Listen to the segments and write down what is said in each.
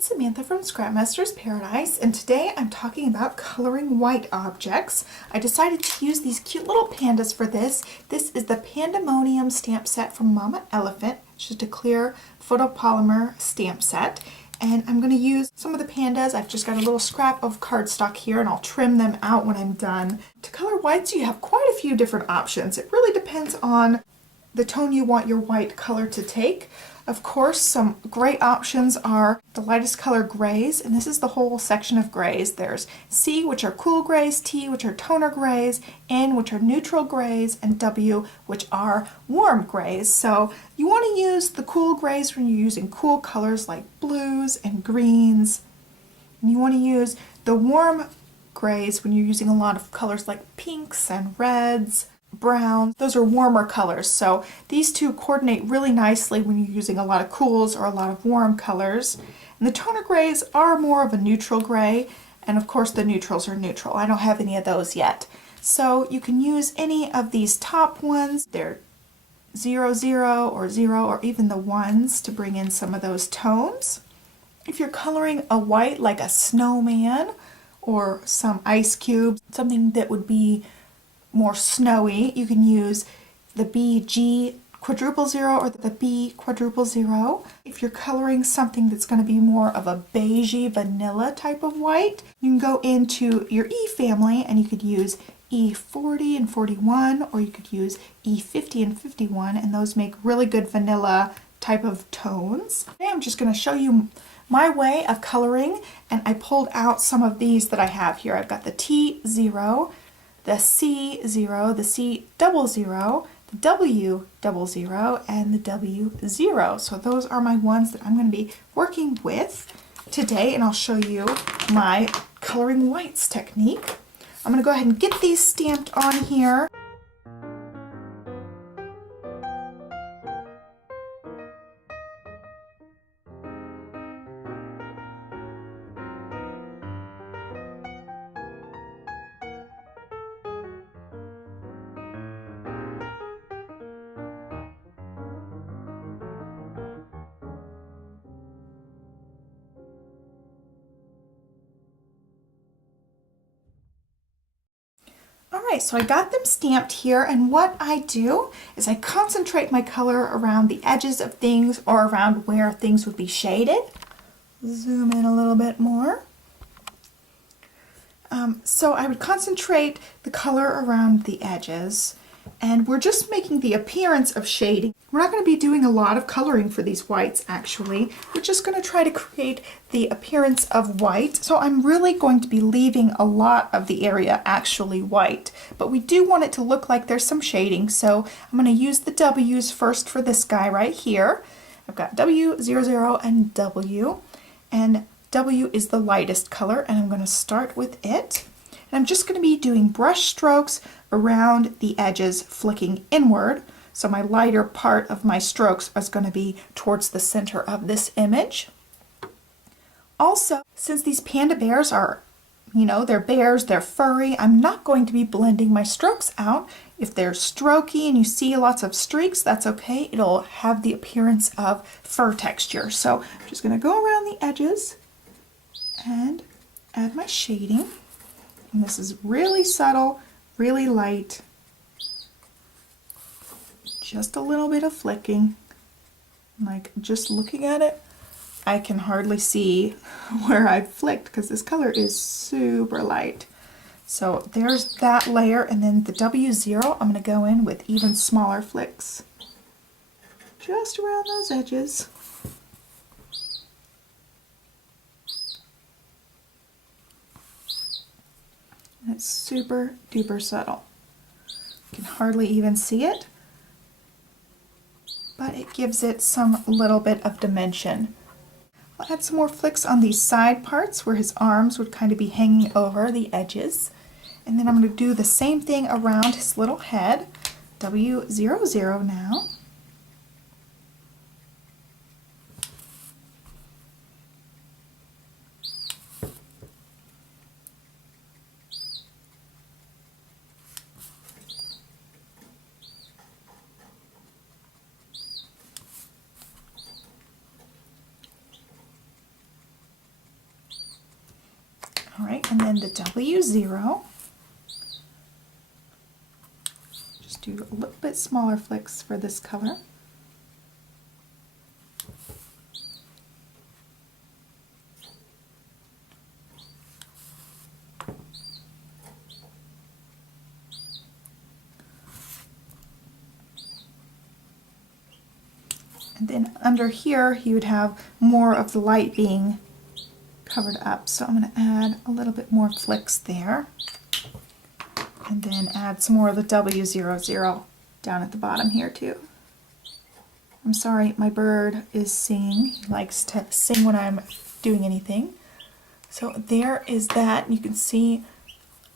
it's Samantha from Scrapmaster's Paradise, and today I'm talking about coloring white objects. I decided to use these cute little pandas for this. This is the Pandemonium stamp set from Mama Elephant. It's just a clear photopolymer stamp set. And I'm going to use some of the pandas. I've just got a little scrap of cardstock here, and I'll trim them out when I'm done. To color whites, you have quite a few different options. It really depends on the tone you want your white color to take. Of course, some great options are the lightest color grays, and this is the whole section of grays. There's C, which are cool grays, T, which are toner grays, N, which are neutral grays, and W, which are warm grays. So you want to use the cool grays when you're using cool colors like blues and greens. And you want to use the warm grays when you're using a lot of colors like pinks and reds, browns. Those are warmer colors, so these two coordinate really nicely when you're using a lot of cools or a lot of warm colors. And the toner grays are more of a neutral gray, and of course the neutrals are neutral. I don't have any of those yet. So you can use any of these top ones. They're 0, 0, or 0, or even the ones to bring in some of those tones. If you're coloring a white like a snowman or some ice cubes, something that would be more snowy, you can use the BG quadruple 0 or the B quadruple 0. If you're coloring something that's going to be more of a beigey vanilla type of white, you can go into your E family and you could use E40 and 41, or you could use E50 and 51, and those make really good vanilla type of tones. Today I'm just going to show you my way of coloring, and I pulled out some of these that I have here. I've got the T0, the C0, the C00, the W00, and the W0. So those are my ones that I'm going to be working with today, and I'll show you my coloring whites technique. I'm going to go ahead and get these stamped on here. Alright, so I got them stamped here, and what I do is I concentrate my color around the edges of things or around where things would be shaded. Zoom in a little bit more. So I would concentrate the color around the edges, and we're just making the appearance of shading. We're not going to be doing a lot of coloring for these whites actually. We're just going to try to create the appearance of white. So I'm really going to be leaving a lot of the area actually white, but we do want it to look like there's some shading. So I'm going to use the W's first for this guy right here. I've got W00 and W, and W is the lightest color, and I'm going to start with it. And I'm just going to be doing brush strokes around the edges, flicking inward. So my lighter part of my strokes is going to be towards the center of this image. Also, since these panda bears are, they're bears, they're furry, I'm not going to be blending my strokes out. If they're strokey and you see lots of streaks, that's okay. It'll have the appearance of fur texture. So I'm just going to go around the edges and add my shading. And this is really subtle, really light. Just a little bit of flicking. Like, just looking at it, I can hardly see where I've flicked because this color is super light. So there's that layer, and then the W0, I'm going to go in with even smaller flicks. Just around those edges. And it's super duper subtle. You can hardly even see it, but it gives it some little bit of dimension. I'll add some more flicks on these side parts where his arms would kind of be hanging over the edges. And then I'm going to do the same thing around his little head. W00 now. then the W0. Just do a little bit smaller flicks for this color. And then under here, you would have more of the light being covered up. So I'm going to add a little bit more flicks there. And then add some more of the W00 down at the bottom here too. I'm sorry, my bird is singing. He likes to sing when I'm doing anything. So there is that. You can see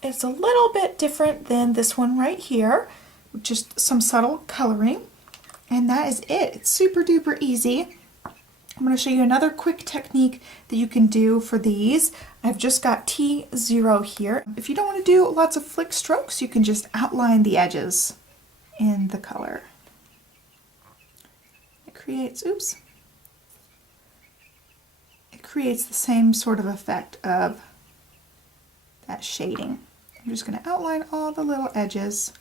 it's a little bit different than this one right here. Just some subtle coloring. And that is it. It's super duper easy. I'm going to show you another quick technique that you can do for these. I've just got T0 here. If you don't want to do lots of flick strokes, you can just outline the edges in the color. It creates, oops. It creates the same sort of effect of that shading. I'm just going to outline all the little edges.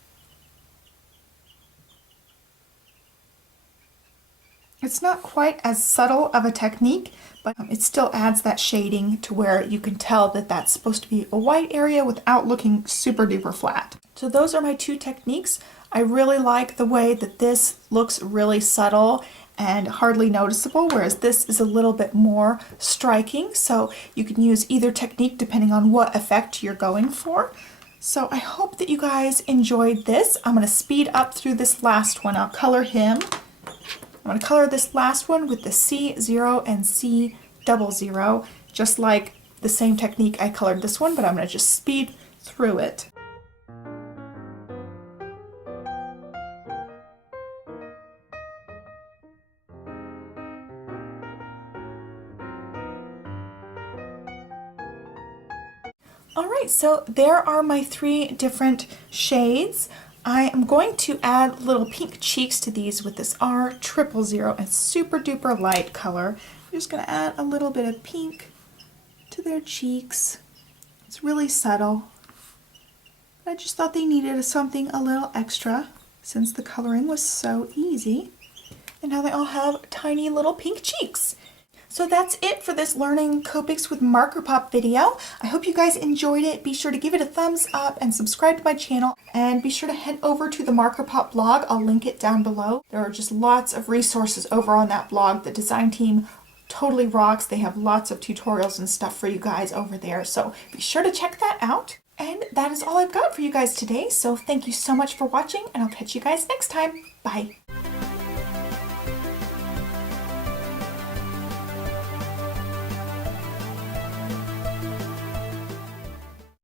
It's not quite as subtle of a technique, but it still adds that shading to where you can tell that that's supposed to be a white area without looking super duper flat. So those are my two techniques. I really like the way that this looks really subtle and hardly noticeable, whereas this is a little bit more striking. So you can use either technique depending on what effect you're going for. So I hope that you guys enjoyed this. I'm going to speed up through this last one. I'll color him. I'm going to color this last one with the C0 and C00, just like the same technique I colored this one, but I'm going to just speed through it. Alright, so there are my three different shades. I am going to add little pink cheeks to these with this R000 and super duper light color. I'm just going to add a little bit of pink to their cheeks. It's really subtle. I just thought they needed something a little extra since the coloring was so easy. And now they all have tiny little pink cheeks. So that's it for this Learning Copics with MarkerPOP video. I hope you guys enjoyed it. Be sure to give it a thumbs up and subscribe to my channel. And be sure to head over to the MarkerPOP blog. I'll link it down below. There are just lots of resources over on that blog. The design team totally rocks. They have lots of tutorials and stuff for you guys over there. So be sure to check that out. And that is all I've got for you guys today. So thank you so much for watching, and I'll catch you guys next time. Bye.